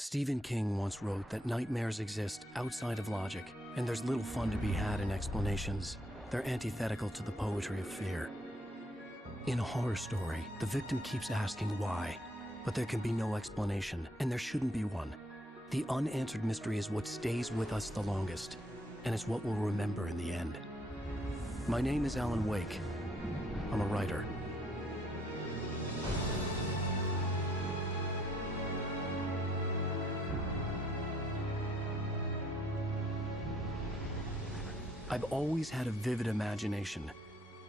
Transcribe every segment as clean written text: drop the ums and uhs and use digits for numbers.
Stephen King once wrote that nightmares exist outside of logic, and there's little fun to be had in explanations. They're antithetical to the poetry of fear. In a horror story, the victim keeps asking why, but there can be no explanation, and there shouldn't be one. The unanswered mystery is what stays with us the longest, and it's what we'll remember in the end. My name is Alan Wake. I'm a writer. I've always had a vivid imagination,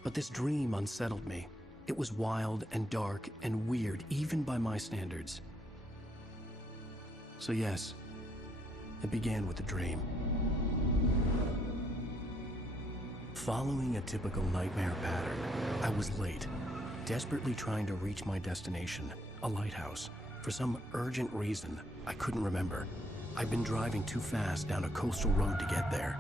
but this dream unsettled me. It was wild and dark and weird, even by my standards. So yes, it began with a dream. Following a typical nightmare pattern, I was late, desperately trying to reach my destination, a lighthouse. For some urgent reason, I couldn't remember. I'd been driving too fast down a coastal road to get there.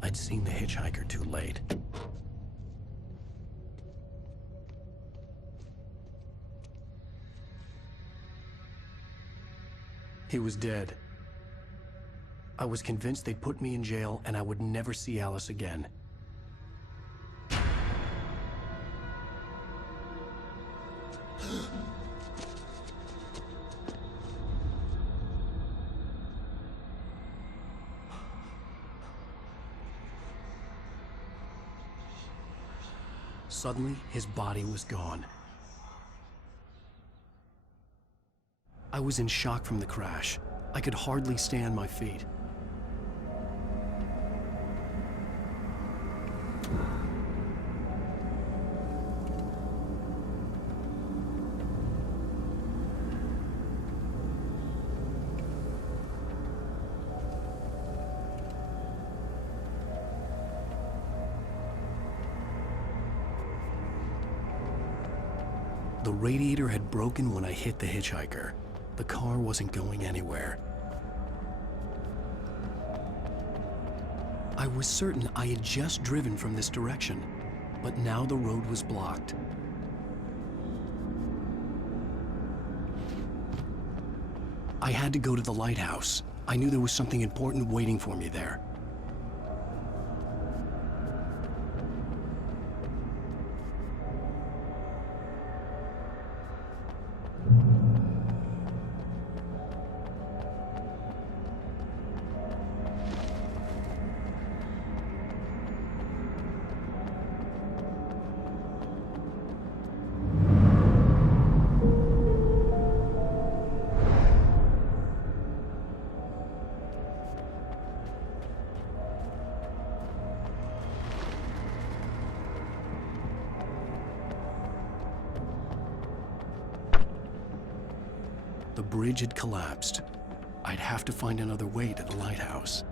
I'd seen the hitchhiker too late. He was dead. I was convinced they'd put me in jail and I would never see Alice again. Suddenly, his body was gone. I was in shock from the crash. I could hardly stay on my feet. The radiator had broken when I hit the hitchhiker. The car wasn't going anywhere. I was certain I had just driven from this direction, but now the road was blocked. I had to go to the lighthouse. I knew there was something important waiting for me there. The bridge had collapsed. I'd have to find another way to the lighthouse.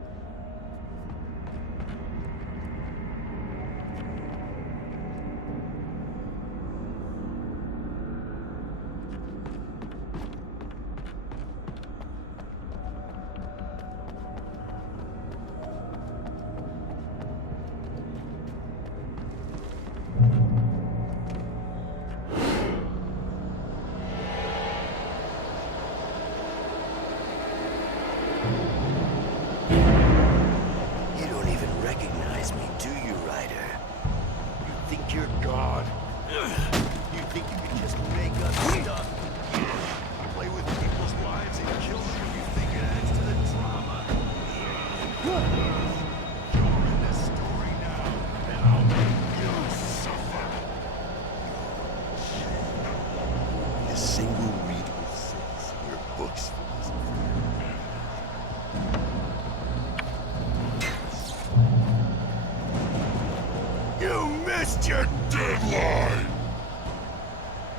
Your deadline!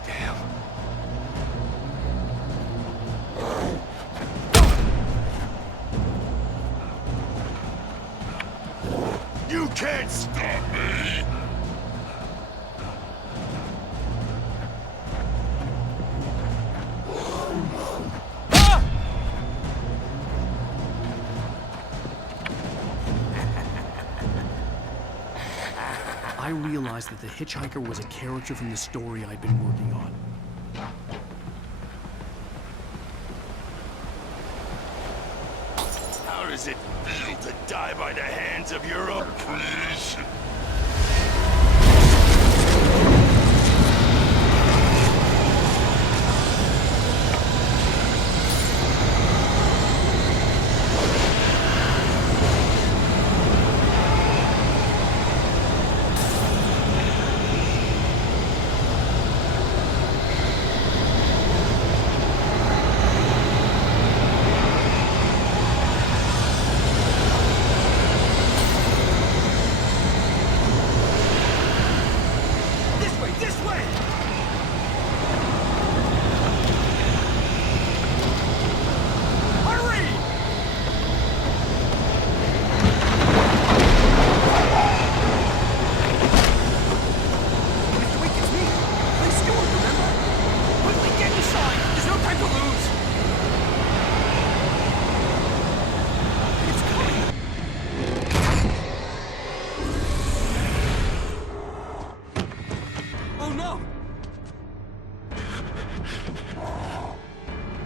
Damn. You can't stop me! I realized that the hitchhiker was a character from the story I'd been working on. How does it feel to die by the hands of your own creation?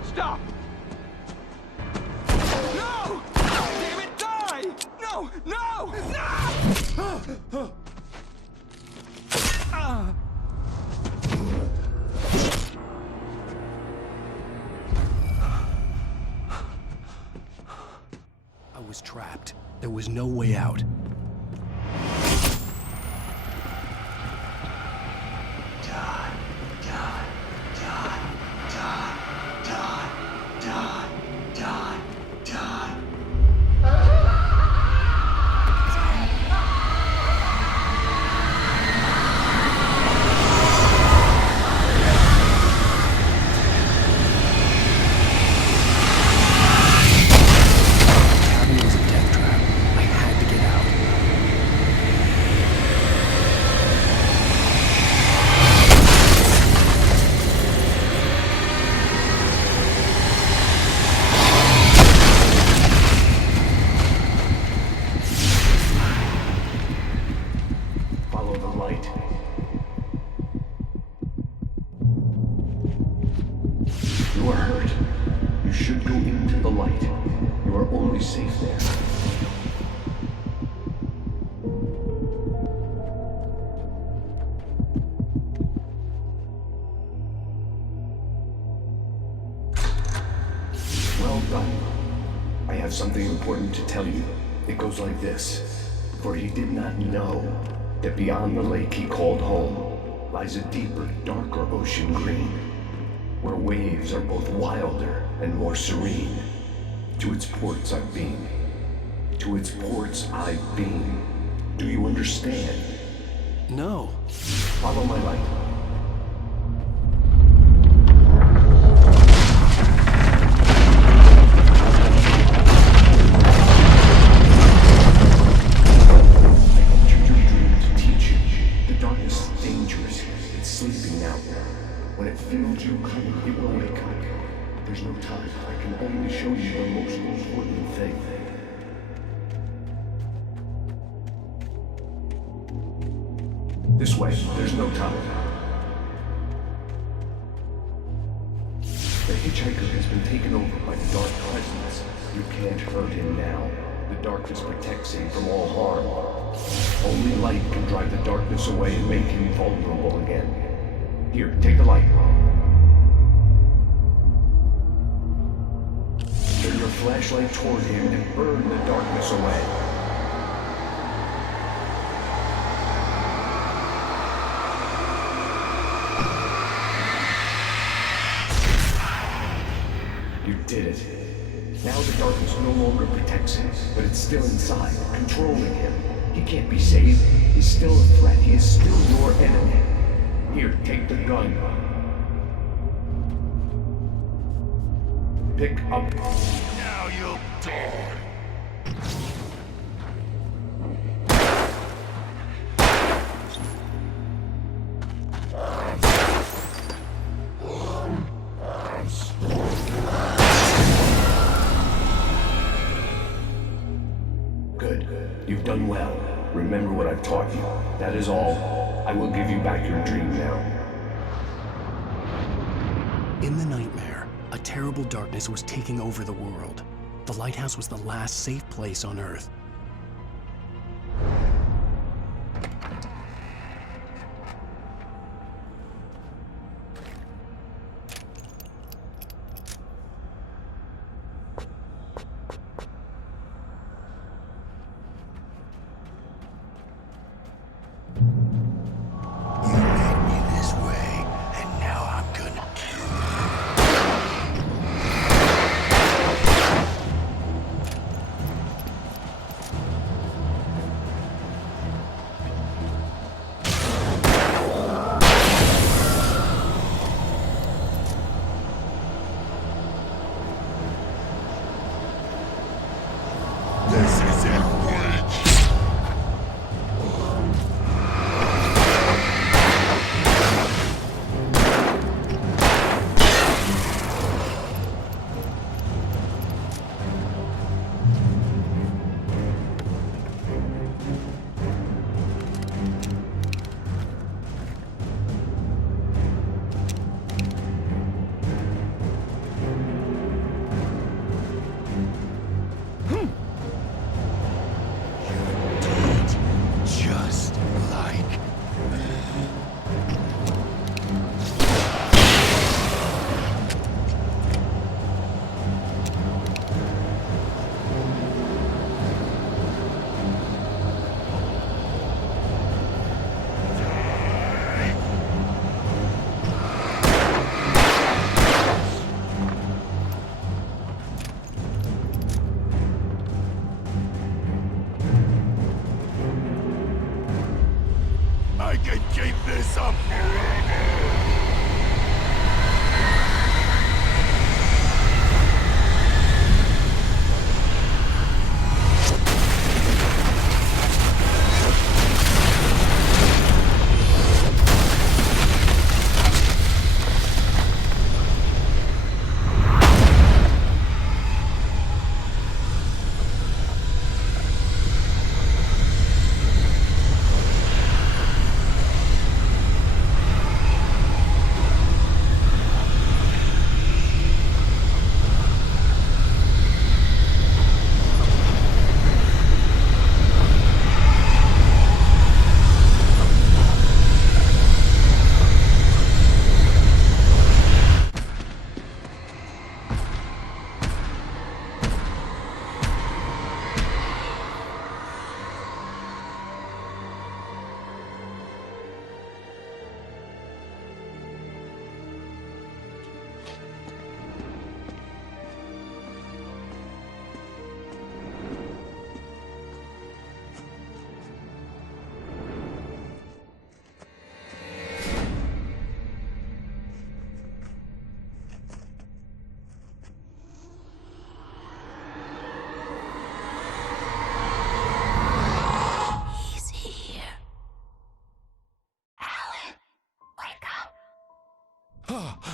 Stop! No! Damn it, die! No! No! No! I was trapped. There was no way out. You are hurt. You should go into the light. You are only safe there. Well done. I have something important to tell you. It goes like this. For he did not know that beyond the lake he called home lies a deeper, darker ocean green, where waves are both wilder and more serene. To its ports I've been. To its ports I've been. Do you understand? No. Follow my light. I entered your dream to teach you. The darkness is dangerous. It's sleeping now. When it feels you coming, it will wake up. There's no time. I can only show you the most important thing. This way. There's no time. The hitchhiker has been taken over by the dark presence. You can't hurt him now. The darkness protects him from all harm. Only light can drive the darkness away and make him vulnerable again. Here, take the light. Turn your flashlight toward him and burn the darkness away. You did it. Now the darkness no longer protects him, but it's still inside, controlling him. He can't be saved. He's still a threat. He is still your enemy. Here, take the gun. Pick up. Now you'll die. Good. You've done well. Remember what I've taught you. That is all. I will give you back your dream now. In the nightmare, a terrible darkness was taking over the world. The lighthouse was the last safe place on Earth. I can keep this up forever!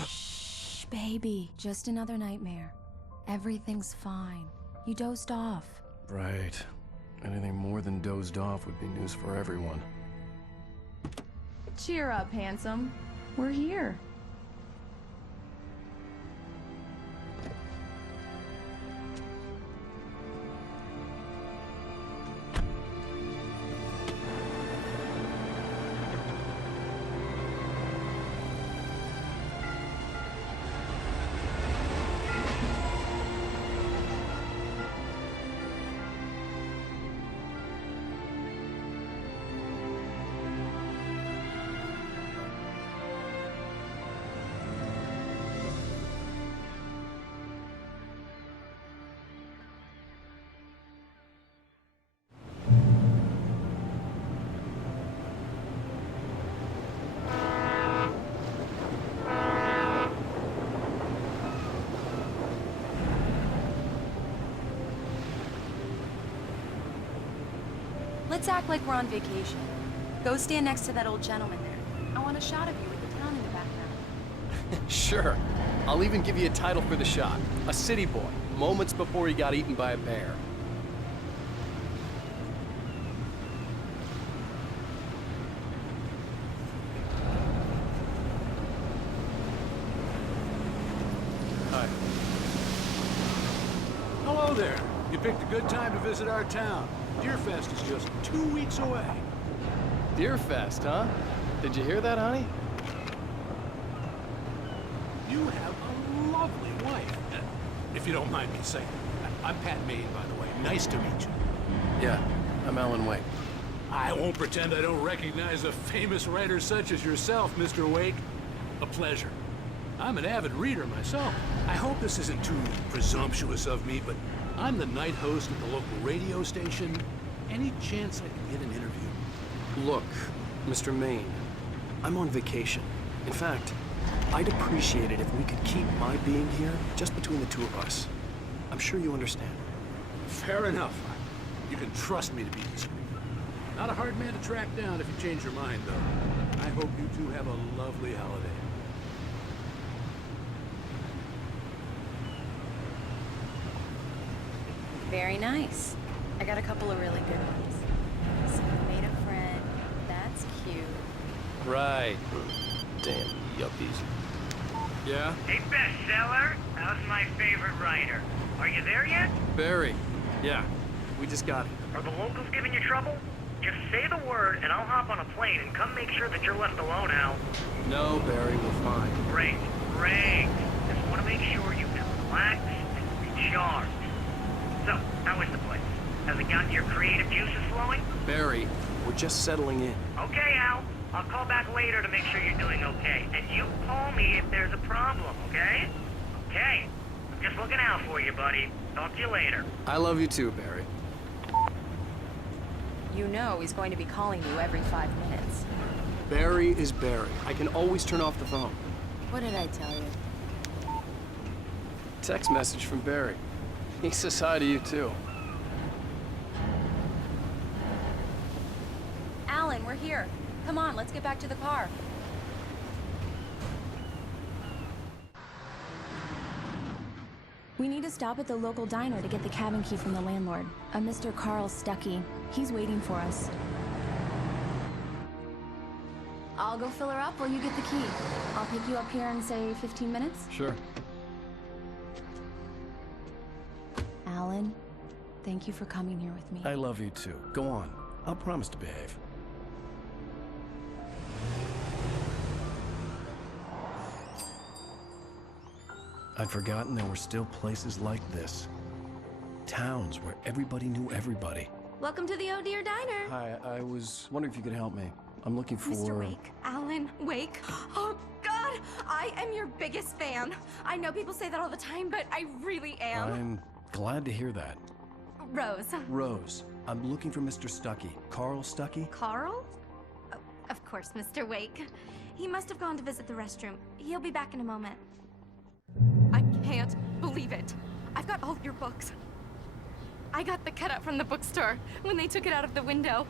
Shh, baby. Just another nightmare. Everything's fine. You dozed off. Right. Anything more than dozed off would be news for everyone. Cheer up, handsome. We're here. Let's act like we're on vacation. Go stand next to that old gentleman there. I want a shot of you with the town in the background. Sure. I'll even give you a title for the shot. A city boy, moments before he got eaten by a bear. there. You picked a good time to visit our town. Deerfest is just 2 weeks away. Deerfest, huh? Did you hear that, honey? You have a lovely wife. If you don't mind me saying. I'm Pat Maine, by the way. Nice to meet you. Yeah, I'm Alan Wake. I won't pretend I don't recognize a famous writer such as yourself, Mr. Wake. A pleasure. I'm an avid reader myself. I hope this isn't too presumptuous of me, but I'm the night host at the local radio station. Any chance I can get an interview? Look, Mr. Maine, I'm on vacation. In fact, I'd appreciate it if we could keep my being here just between the two of us. I'm sure you understand. Fair enough. You can trust me to be discreet. Not a hard man to track down if you change your mind, though. I hope you two have a lovely holiday. Very nice. I got a couple of really good ones. So you made a friend. That's cute. Right. Damn yuppies. Yeah? Hey, bestseller, how's my favorite writer? Are you there yet? Barry. Yeah. We just got it. Are the locals giving you trouble? Just say the word and I'll hop on a plane and come make sure that you're left alone, Al. No, Barry, we're fine. Great, great. Just want to make sure you can relax and recharge. So, how is the place? Has it gotten your creative juices flowing? Barry, we're just settling in. Okay, Al. I'll call back later to make sure you're doing okay. And you call me if there's a problem, okay? Okay. I'm just looking out for you, buddy. Talk to you later. I love you too, Barry. You know he's going to be calling you every 5 minutes. Barry is Barry. I can always turn off the phone. What did I tell you? Text message from Barry. He says hi to you too. Alan, we're here. Come on, let's get back to the car. We need to stop at the local diner to get the cabin key from the landlord, a Mr. Carl Stuckey. He's waiting for us. I'll go fill her up while you get the key. I'll pick you up here in, say, 15 minutes? Sure. Alan, thank you for coming here with me. I love you too. Go on. I'll promise to behave. I'd forgotten there were still places like this. Towns where everybody knew everybody. Welcome to the Oh Dear Diner. Hi, I was wondering if you could help me. I'm looking for... Mr. Wake. Alan Wake. Oh, God! I am your biggest fan. I know people say that all the time, but I really am. I'm glad to hear that. Rose. Rose, I'm looking for Mr. Stuckey. Carl Stuckey? Carl? Oh, of course, Mr. Wake. He must have gone to visit the restroom. He'll be back in a moment. I can't believe it. I've got all your books. I got the cutout from the bookstore when they took it out of the window.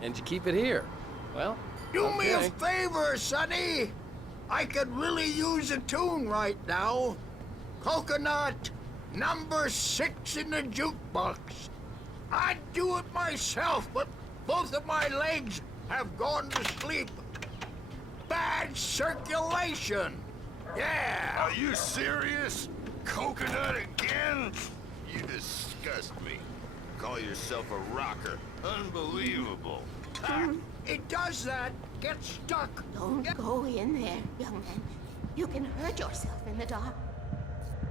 And you keep it here. Well, Do me a okay. favor, Sonny. I could really use a tune right now. Coconut, number 6 in the jukebox. I'd do it myself, but both of my legs have gone to sleep. Bad circulation. Yeah. Are you serious? Coconut again? You disgust me. Call yourself a rocker. Unbelievable. It does that. Get stuck. Don't go in there, young man. You can hurt yourself in the dark.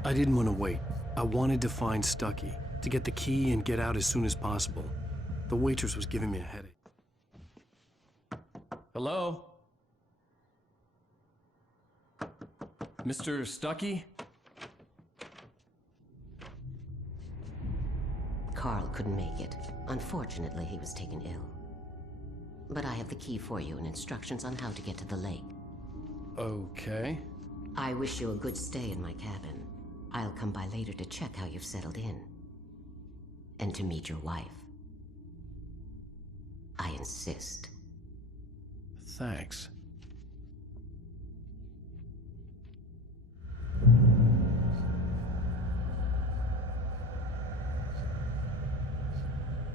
I didn't want to wait. I wanted to find Stuckey, to get the key and get out as soon as possible. The waitress was giving me a headache. Hello? Mr. Stuckey? Carl couldn't make it. Unfortunately, he was taken ill. But I have the key for you and instructions on how to get to the lake. Okay. I wish you a good stay in my cabin. I'll come by later to check how you've settled in. And to meet your wife. I insist. Thanks.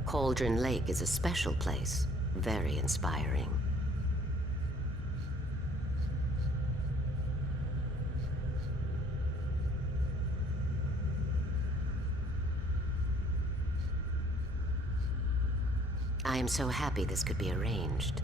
Cauldron Lake is a special place. Very inspiring. I am so happy this could be arranged.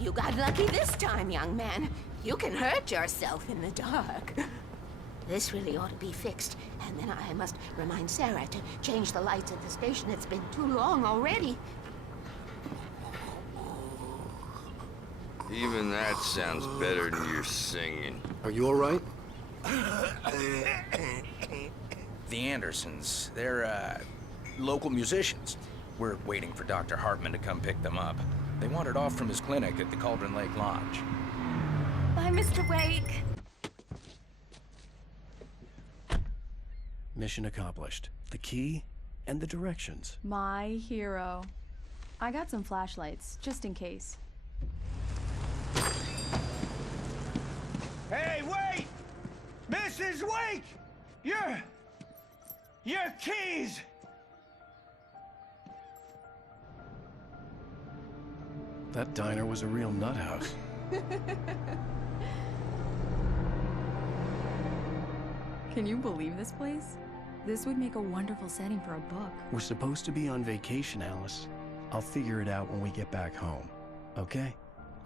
You got lucky this time, young man. You can hurt yourself in the dark. This really ought to be fixed, and then I must remind Sarah to change the lights at the station. It's been too long already. Even that sounds better than your singing. Are you all right? The Andersons, they're, local musicians. We're waiting for Dr. Hartman to come pick them up. They wandered off from his clinic at the Cauldron Lake Lodge. Bye, Mr. Wake. Mission accomplished. The key and the directions. My hero. I got some flashlights, just in case. Hey, wait! Mrs. Wake! Your keys! That diner was a real nut house. Can you believe this place? This would make a wonderful setting for a book. We're supposed to be on vacation, Alice. I'll figure it out when we get back home. Okay?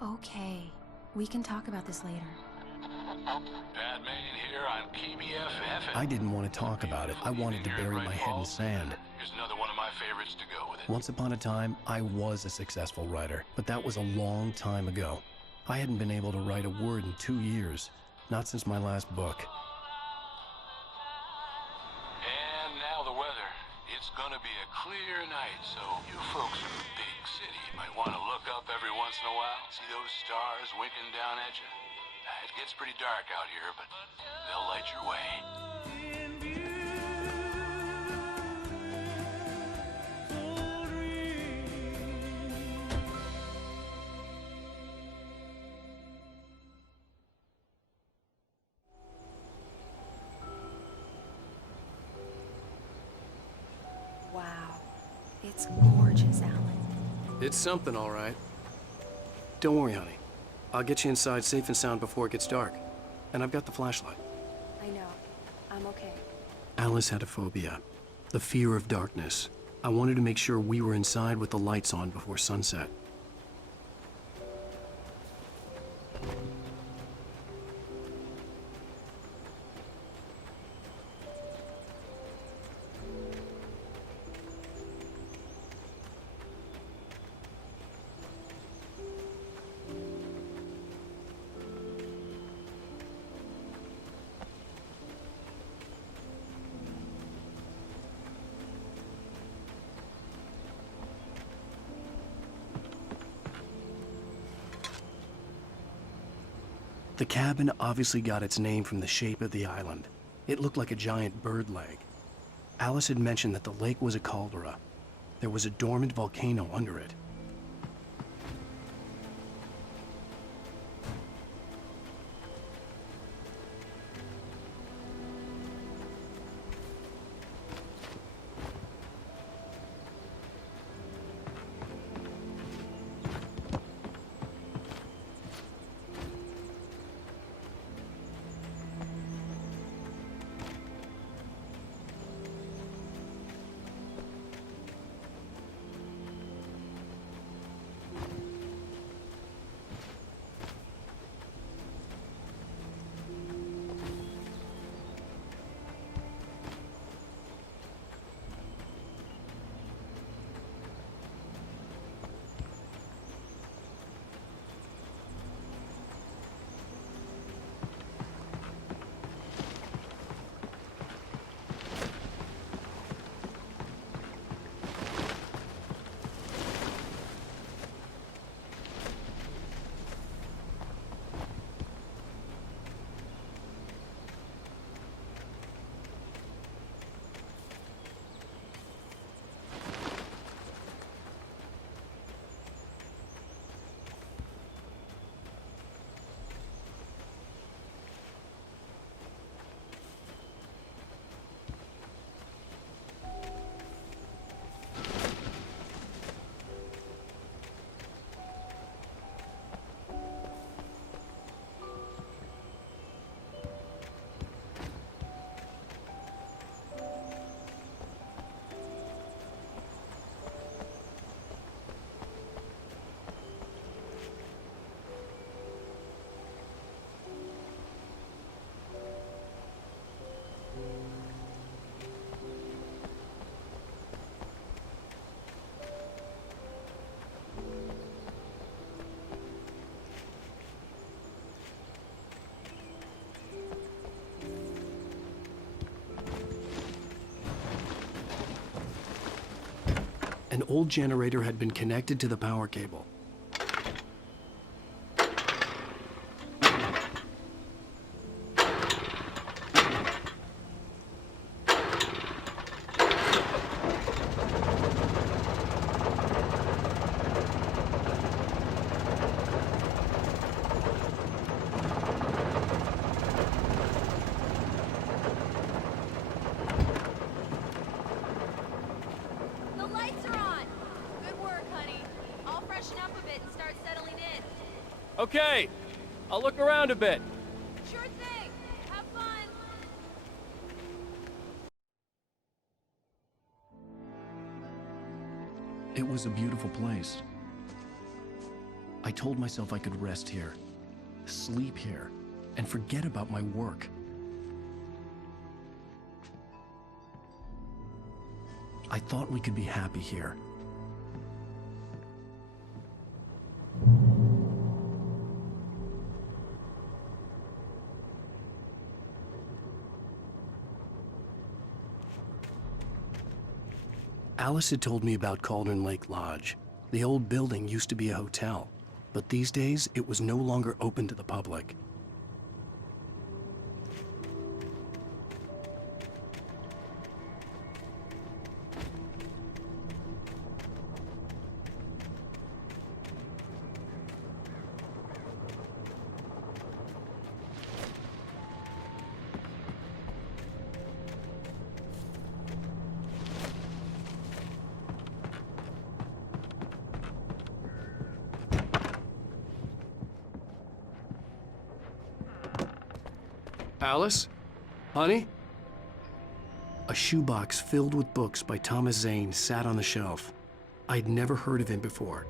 Okay. We can talk about this later. Batman here on KBFF. I didn't want to talk about it. I wanted to bury my head in sand. Here's another one of my favorites to go with it. Once upon a time, I was a successful writer, but that was a long time ago. I hadn't been able to write a word in 2 years. Not since my last book. And now the weather. It's gonna be a clear night, so you folks in the big city might want to look up every once in a while. See those stars winking down at you? It gets pretty dark out here, but they'll light your way. Wow. It's gorgeous, Alan. It's something, all right. Don't worry, honey. I'll get you inside safe and sound before it gets dark. And I've got the flashlight. I know. I'm okay. Alice had a phobia. The fear of darkness. I wanted to make sure we were inside with the lights on before sunset. The cabin obviously got its name from the shape of the island. It looked like a giant bird leg. Alice had mentioned that the lake was a caldera. There was a dormant volcano under it. An old generator had been connected to the power cable. The lights are on! Good work, honey. I'll freshen up a bit and start settling in. Okay, I'll look around a bit. Sure thing! Have fun! It was a beautiful place. I told myself I could rest here, sleep here, and forget about my work. I thought we could be happy here. Alice had told me about Cauldron Lake Lodge. The old building used to be a hotel, but these days it was no longer open to the public. Alice? Honey? A shoebox filled with books by Thomas Zane sat on the shelf. I'd never heard of him before.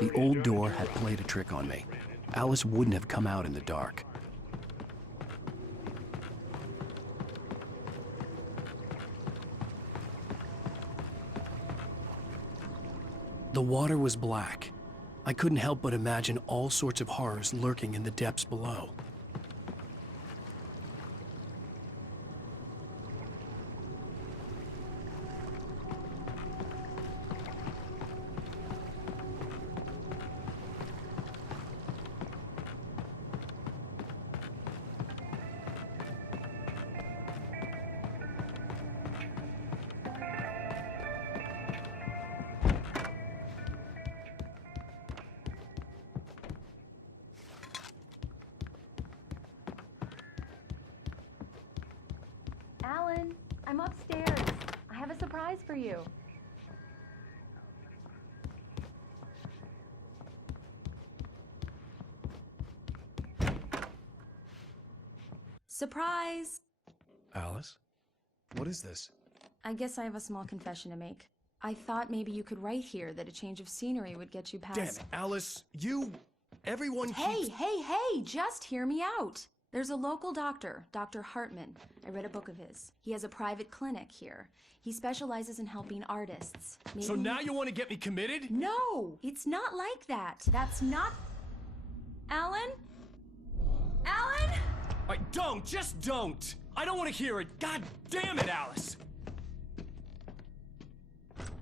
The old door had played a trick on me. Alice wouldn't have come out in the dark. The water was black. I couldn't help but imagine all sorts of horrors lurking in the depths below. Alan, I'm upstairs. I have a surprise for you. Surprise! Alice? What is this? I guess I have a small confession to make. I thought maybe you could write here that a change of scenery would get you past— Damn it, Alice, everyone Hey, keeps— hey, just hear me out. There's a local doctor, Dr. Hartman. I read a book of his. He has a private clinic here. He specializes in helping artists. Maybe— So now you want to get me committed? No, it's not like that. That's not— Alan? Alan? Just don't! I don't want to hear it! God damn it, Alice!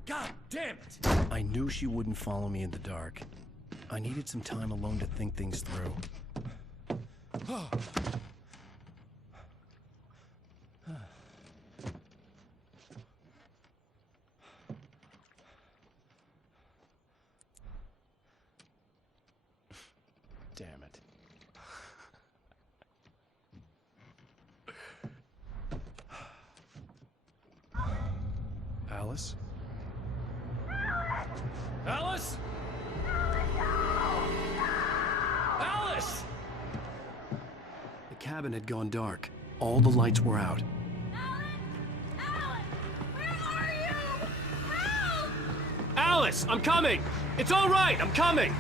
God damn it! I knew she wouldn't follow me in the dark. I needed some time alone to think things through. Damn it. Alice? Alice? Alice! The cabin had gone dark. All the lights were out. Alice, I'm coming! It's all right, I'm coming!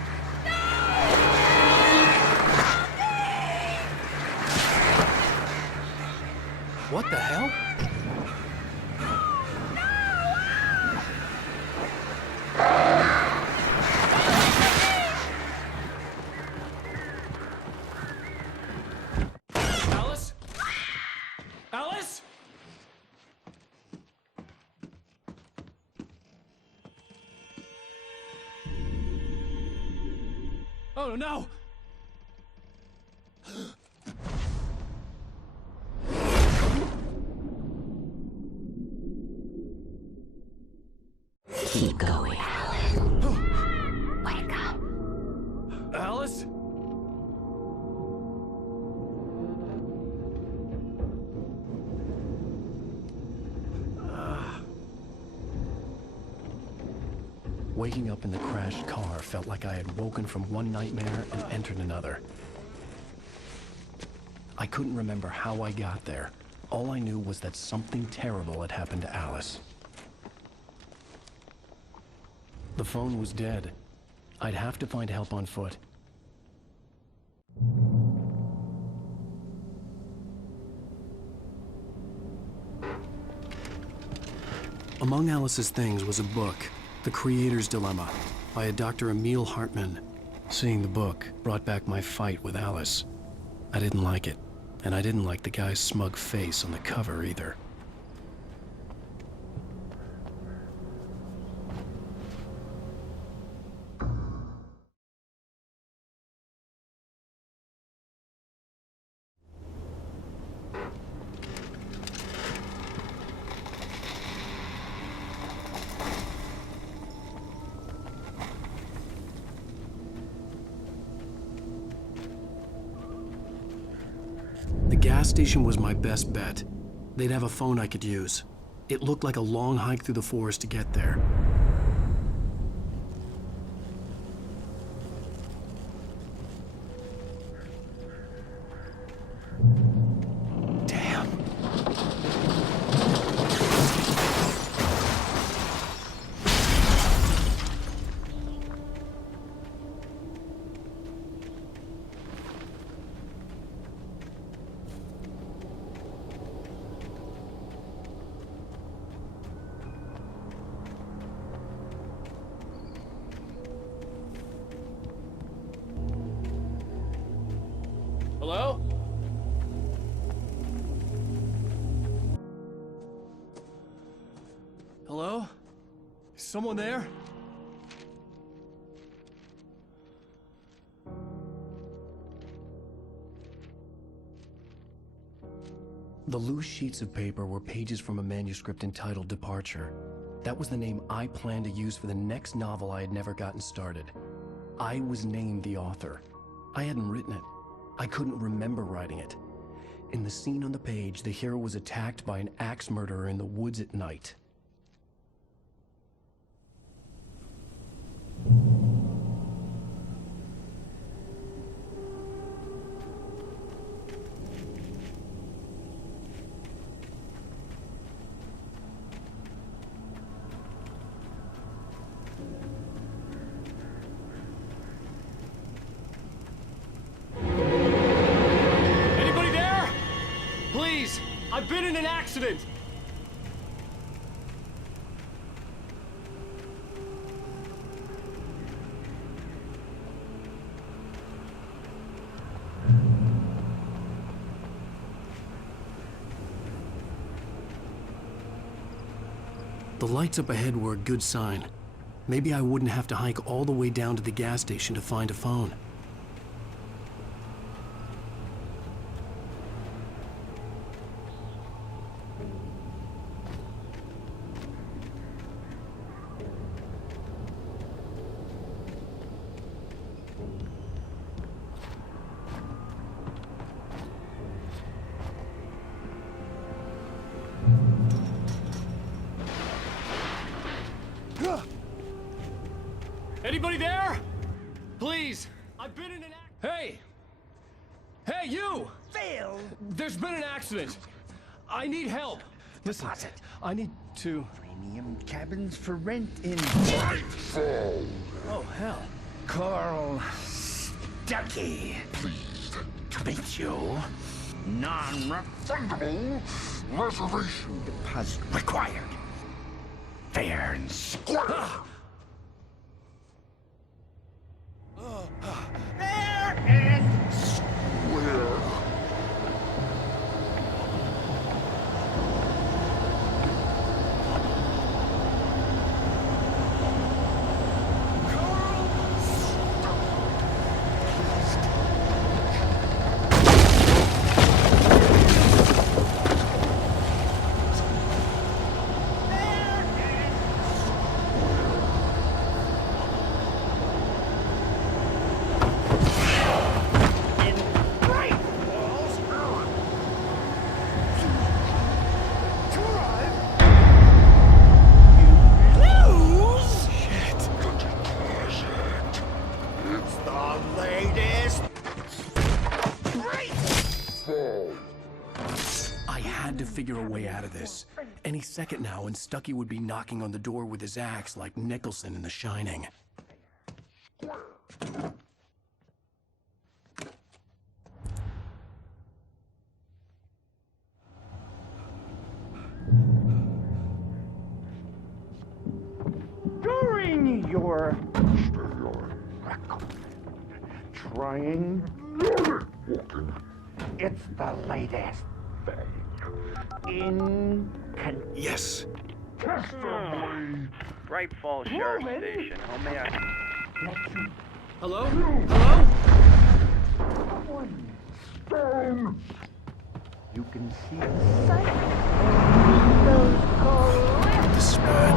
What the hell? Oh, no! Keep going. Wake up. Alice? Waking up in the crashed car felt like I had woken from one nightmare and entered another. I couldn't remember how I got there. All I knew was that something terrible had happened to Alice. The phone was dead. I'd have to find help on foot. Among Alice's things was a book, The Creator's Dilemma, by a Dr. Emil Hartman. Seeing the book brought back my fight with Alice. I didn't like it, and I didn't like the guy's smug face on the cover either. The gas station was my best bet. They'd have a phone I could use. It looked like a long hike through the forest to get there. Damn. Hello? Hello? Is someone there? The loose sheets of paper were pages from a manuscript entitled Departure. That was the name I planned to use for the next novel I had never gotten started. I was named the author. I hadn't written it. I couldn't remember writing it. In the scene on the page, the hero was attacked by an axe murderer in the woods at night. Anybody there? Please, I've been in an accident. The lights up ahead were a good sign. Maybe I wouldn't have to hike all the way down to the gas station to find a phone. Anybody there? Please, I've been in an Hey! Hey, you! Phil! There's been an accident. I need help. Listen, I need to... Premium cabins for rent in... Nightfall. Oh, hell. Carl Stuckey. Pleased To meet you. Non-refundable reservation deposit required. Fair and square. Fair and square. a way out of this. Any second now, and Stucky would be knocking on the door with his axe like Nicholson in The Shining. During your trying, it's the latest thing in Yes. Bright Falls Sheriff Station. How may I? Hello? Hello? stone. You can see the sight. Those cold. The spread.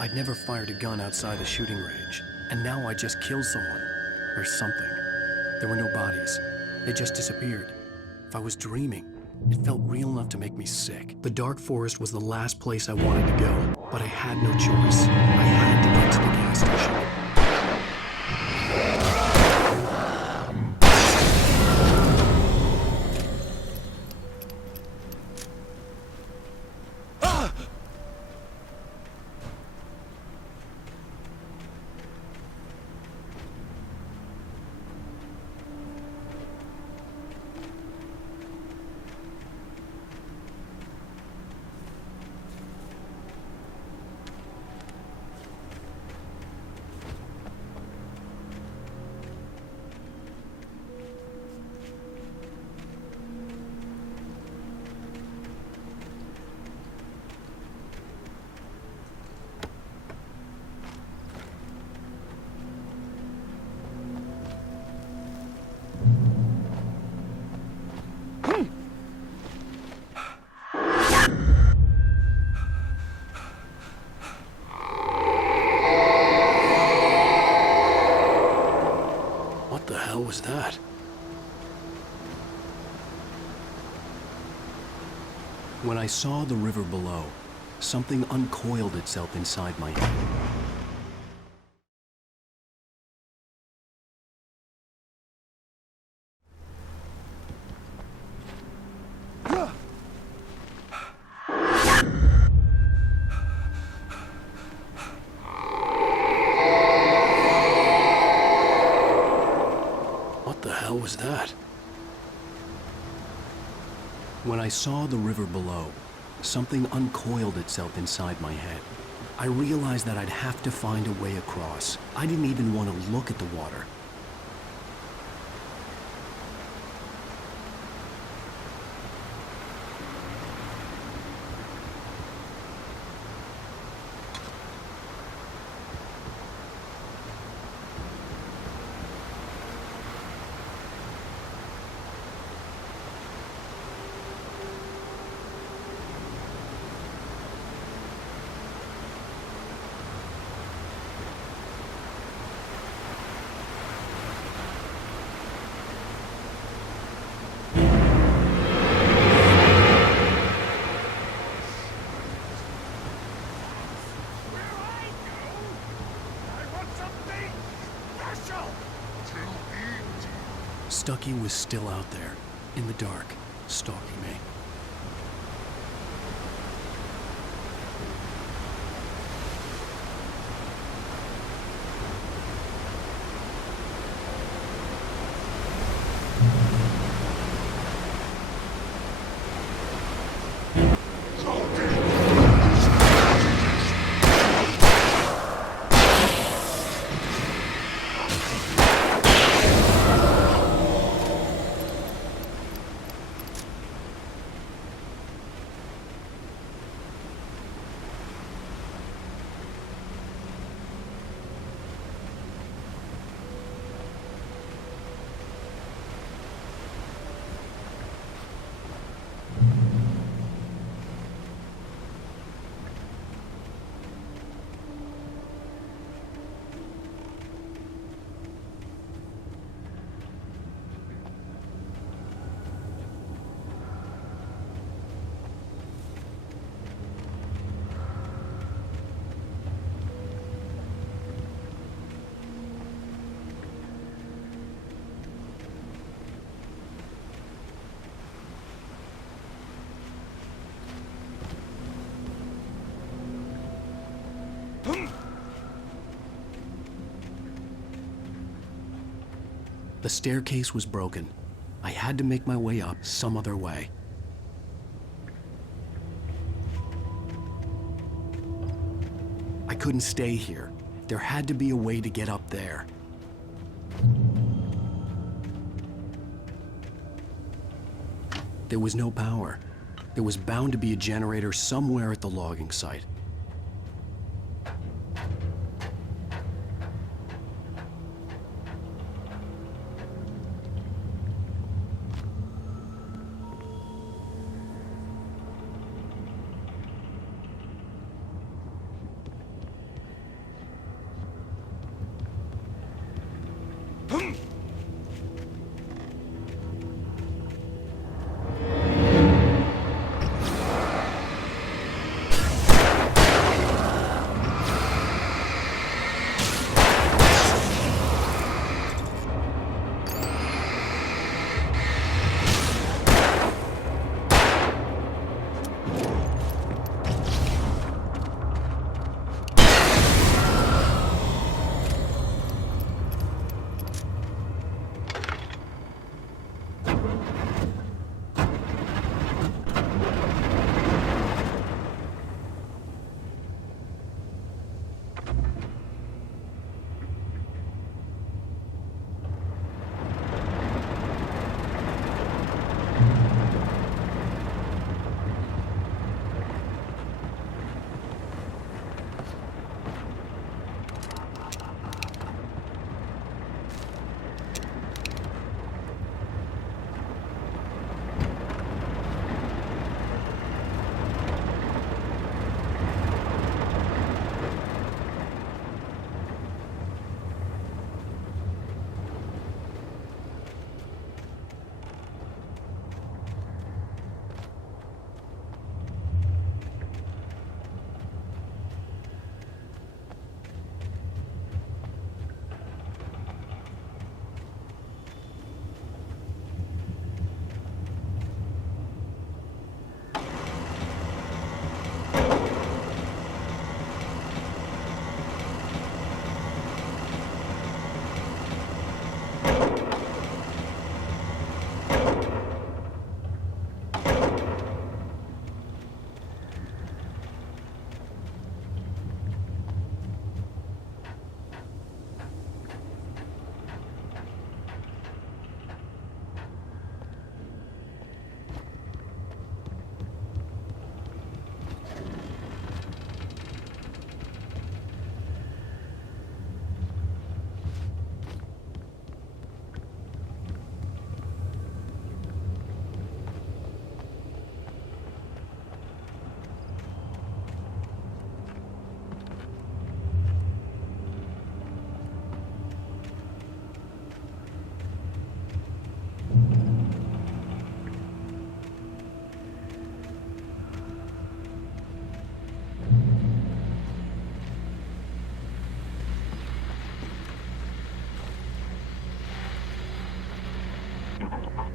I'd never fired a gun outside a shooting range, and now I just killed someone. Or something. There were no bodies. They just disappeared. If I was dreaming, it felt real enough to make me sick. The dark forest was the last place I wanted to go, but I had no choice. I had to get to the gas station. What was that? When I saw the river below, something uncoiled itself inside my head. What was that? When I saw the river below, something uncoiled itself inside my head. I realized that I'd have to find a way across. I didn't even want to look at the water. Stucky was still out there, in the dark, stalking me. The staircase was broken. I had to make my way up some other way. I couldn't stay here. There had to be a way to get up there. There was no power. There was bound to be a generator somewhere at the logging site.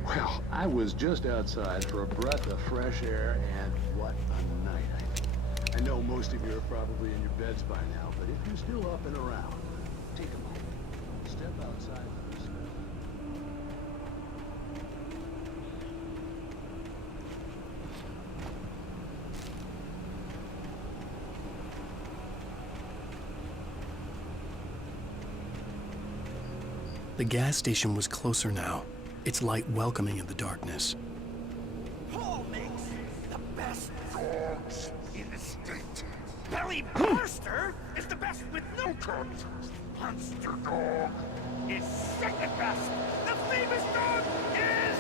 Well, I was just outside for a breath of fresh air, and what a night. I know most of you are probably in your beds by now, but if you're still up and around, take a moment. Step outside for a spell. The gas station was closer now, its light welcoming in the darkness. Paul makes the best dogs in the state. Belly Burster is the best with no cuts. Monster Dog is second best. The famous dog is...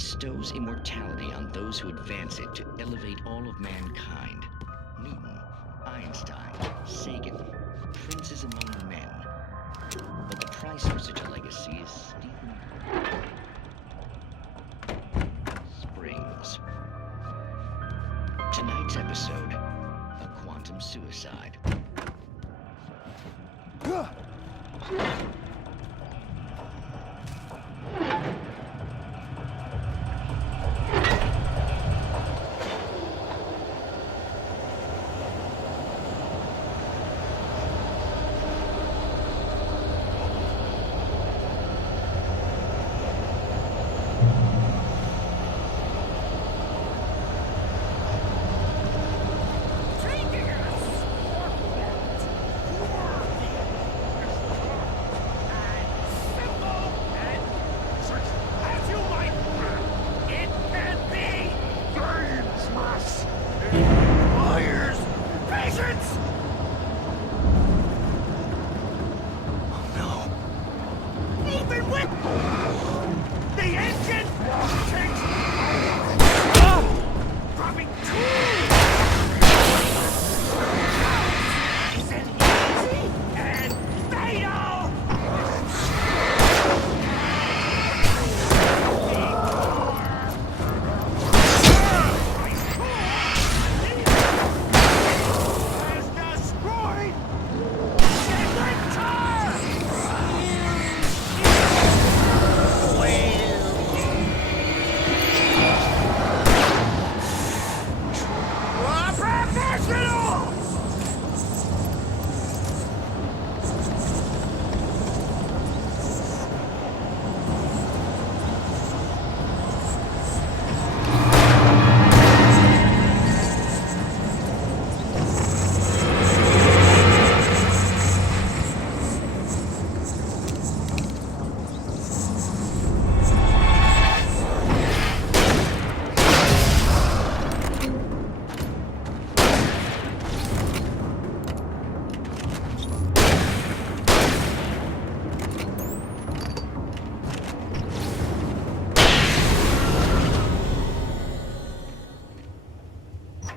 bestows immortality on those who advance it to elevate all of mankind. Newton, Einstein, Sagan, princes among men. But the price for such a legacy is steep. Springs. Tonight's episode, a quantum suicide.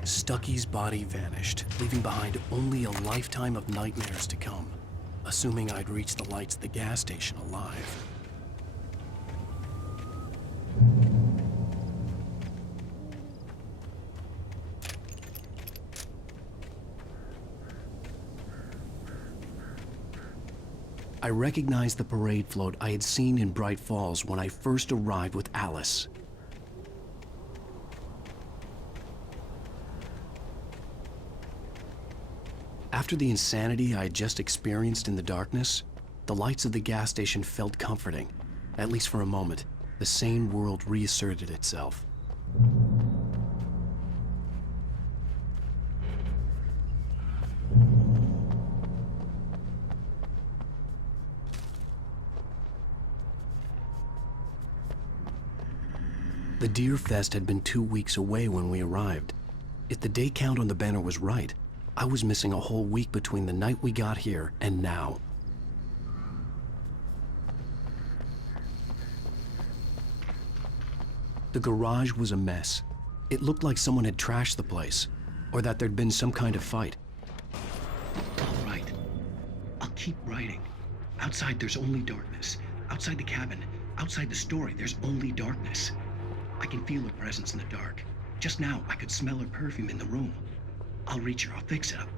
Stucky's body vanished, leaving behind only a lifetime of nightmares to come, assuming I'd reach the lights of the gas station alive. I recognized the parade float I had seen in Bright Falls when I first arrived with Alice. After the insanity I had just experienced in the darkness, the lights of the gas station felt comforting. At least for a moment, the sane world reasserted itself. The Deer Fest had been 2 weeks away when we arrived. If the day count on the banner was right, I was missing a whole week between the night we got here and now. The garage was a mess. It looked like someone had trashed the place, or that there'd been some kind of fight. All right. I'll keep writing. Outside, there's only darkness. Outside the cabin, outside the story, there's only darkness. I can feel her presence in the dark. Just now, I could smell her perfume in the room. I'll reach her, I'll fix it up.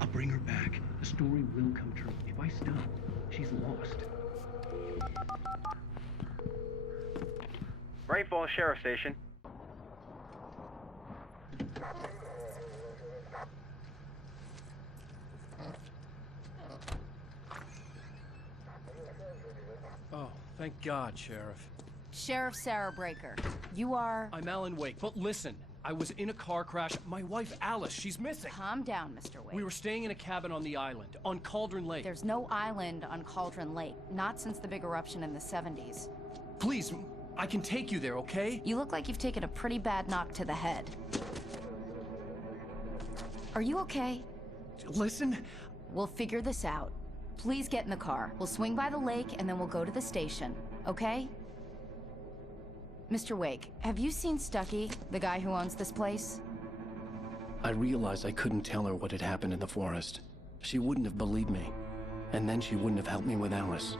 I'll bring her back. The story will come true. If I stop, she's lost. Bright Falls Sheriff Station. Oh, thank God, Sheriff. Sheriff Sarah Breaker. You are... I'm Alan Wake, but listen. I was in a car crash. My wife, Alice, she's missing. Calm down, Mr. Wake. We were staying in a cabin on the island, on Cauldron Lake. There's no island on Cauldron Lake. Not since the big eruption in the 70s. Please, I can take you there, okay? You look like you've taken a pretty bad knock to the head. Are you okay? Listen. We'll figure this out. Please get in the car. We'll swing by the lake and then we'll go to the station, okay? Mr. Wake, have you seen Stucky, the guy who owns this place? I realized I couldn't tell her what had happened in the forest. She wouldn't have believed me. And then she wouldn't have helped me with Alice.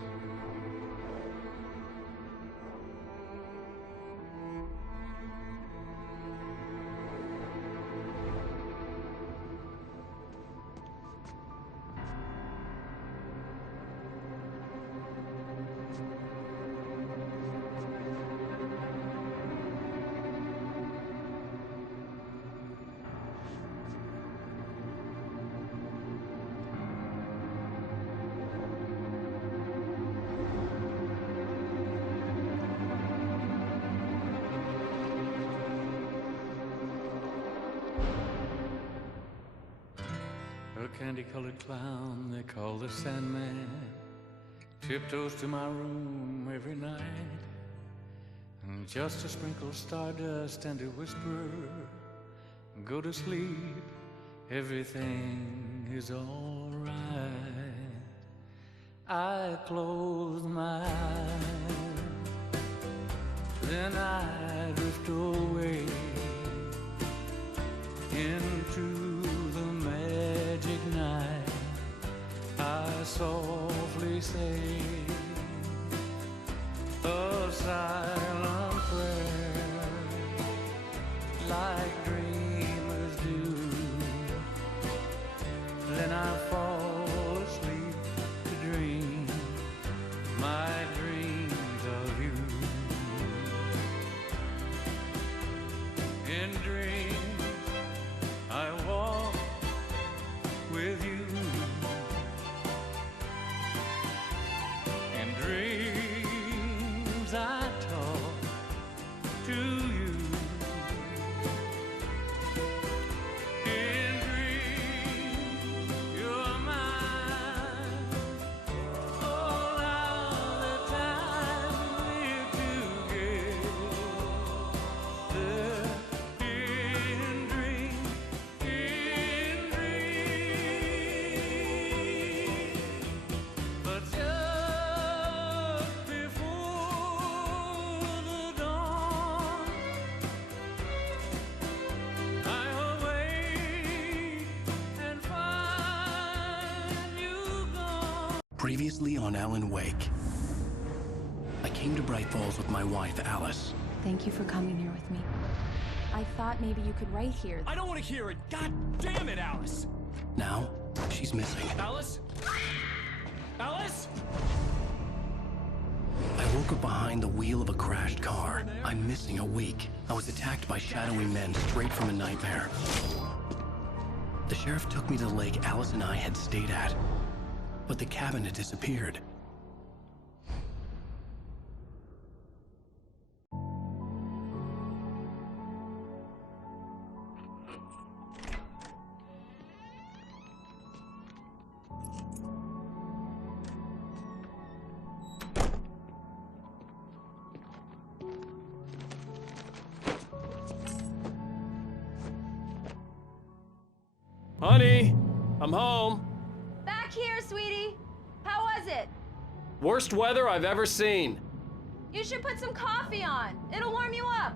A candy-colored clown they call the Sandman tiptoes to my room every night, and just to sprinkle stardust and to whisper, go to sleep, everything is all right. I close my eyes, then I drift away into the magic night. I softly say a silent prayer, like dreamers do. Then I fall asleep to dream my dreams of you. In dreams I walk with you. In dreams I talk to you. In dreams you're mine. All of the time we're together. In dreams. But just before the dawn, I awake and find you gone. Previously on Alan Wake. I came to Bright Falls with my wife, Alice. Thank you for coming here with me. I thought maybe you could write here. I don't want to hear it! God damn it, Alice! Now, she's missing. Alice? Alice? I woke up behind the wheel of a crashed car. I'm missing a week. I was attacked by shadowy men straight from a nightmare. The sheriff took me to the lake Alice and I had stayed at, but the cabin had disappeared. Honey, I'm home. Back here, sweetie. How was it? Worst weather I've ever seen. You should put some coffee on. It'll warm you up.